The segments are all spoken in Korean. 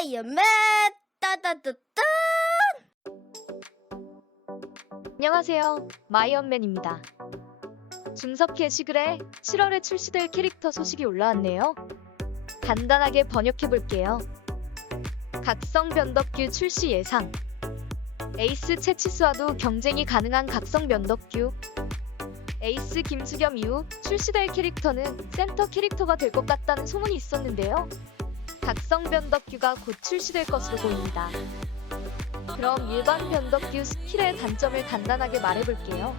마이어맨 따다따따 안녕하세요. 마이언맨입니다. 중섭 게시글에 7월에 출시될 캐릭터 소식이 올라왔네요. 간단하게 번역해볼게요. 각성 변덕규 출시 예상. 에이스 채치수와도 경쟁이 가능한 각성 변덕규. 에이스 김수겸 이후 출시될 캐릭터는 센터 캐릭터가 될 것 같다는 소문이 있었는데요. 각성 변 덕규가 곧 출시될 것으로 보입니다. 그럼 일반 변덕규 스킬의 단점을 간단하게 말해볼게요.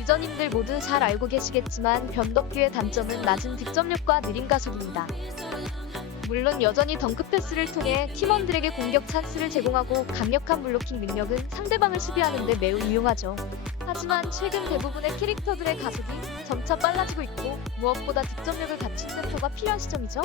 유저님들 모두 잘 알고 계시겠지만 변덕규의 단점은 낮은 득점력과 느린 가속입니다. 물론 여전히 덩크 패스를 통해 팀원들에게 공격 찬스를 제공하고 강력한 블로킹 능력은 상대방을 수비하는데 매우 유용하죠. 하지만 최근 대부분의 캐릭터들의 가속이 점차 빨라지고 있고 무엇보다 득점력을 갖춘 센터가 필요한 시점이죠.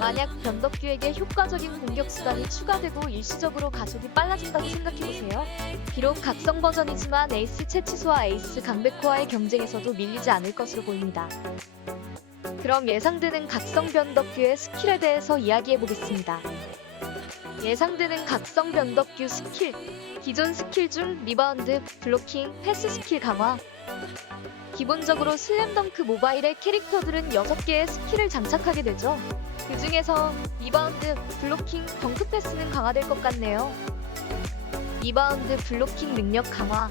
만약 변덕규에게 효과적인 공격 수단이 추가되고 일시적으로 가속이 빨라진다고 생각해보세요. 비록 각성 버전이지만 에이스 채치수와 에이스 강백호와의 경쟁에서도 밀리지 않을 것으로 보입니다. 그럼 예상되는 각성 변덕규의 스킬에 대해서 이야기해보겠습니다. 예상되는 각성 변덕규 스킬 기존 스킬 중 리바운드, 블로킹, 패스 스킬 강화 기본적으로 슬램덩크 모바일의 캐릭터들은 6개의 스킬을 장착하게 되죠. 그 중에서 리바운드, 블로킹, 덩크 패스는 강화될 것 같네요. 리바운드, 블로킹 능력 강화.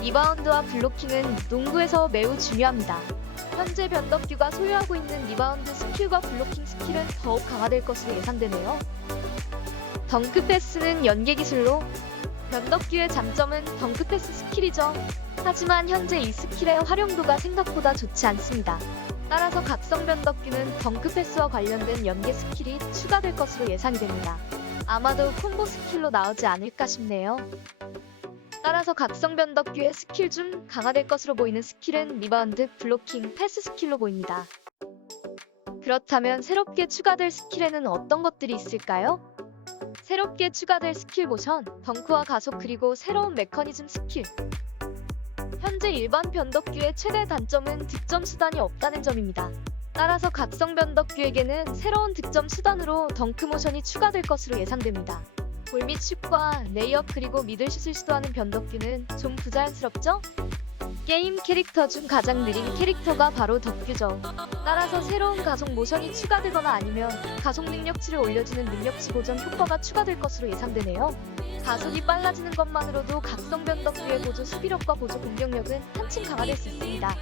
리바운드와 블로킹은 농구에서 매우 중요합니다. 현재 변덕규가 소유하고 있는 리바운드 스킬과 블로킹 스킬은 더욱 강화될 것으로 예상되네요. 덩크 패스는 연계 기술로 변덕규의 장점은 덩크 패스 스킬이죠. 하지만 현재 이 스킬의 활용도가 생각보다 좋지 않습니다. 따라서 각성 변덕규는 덩크 패스와 관련된 연계 스킬이 추가될 것으로 예상이 됩니다. 아마도 콤보 스킬로 나오지 않을까 싶네요. 따라서 각성 변덕규의 스킬 중 강화될 것으로 보이는 스킬은 리바운드, 블로킹, 패스 스킬로 보입니다. 그렇다면 새롭게 추가될 스킬에는 어떤 것들이 있을까요? 새롭게 추가될 스킬 모션, 덩크와 가속 그리고 새로운 메커니즘 스킬. 현재 일반 변덕규의 최대 단점은 득점 수단이 없다는 점입니다. 따라서 각성 변덕규에게는 새로운 득점 수단으로 덩크 모션이 추가될 것으로 예상됩니다. 골밑 슛과 레이업 그리고 미들슛을 시도하는 변덕규는 좀 부자연스럽죠? 게임 캐릭터 중 가장 느린 캐릭터가 바로 덕규죠. 따라서 새로운 가속 모션이 추가되거나 아니면 가속 능력치를 올려주는 능력치 보정 효과가 추가될 것으로 예상되네요. 가속이 빨라지는 것만으로도 각성 변 덕규의 보조 수비력과 보조 공격력은 한층 강화될 수 있습니다.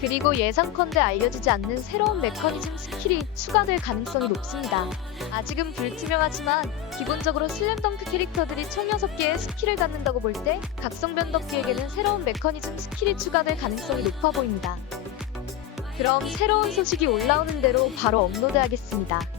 그리고 예상컨대 알려지지 않는 새로운 메커니즘 스킬이 추가될 가능성이 높습니다. 아직은 불투명하지만 기본적으로 슬램덩크 캐릭터들이 총 6개의 스킬을 갖는다고 볼 때 각성 변덕규에게는 새로운 메커니즘 스킬이 추가될 가능성이 높아 보입니다. 그럼 새로운 소식이 올라오는 대로 바로 업로드하겠습니다.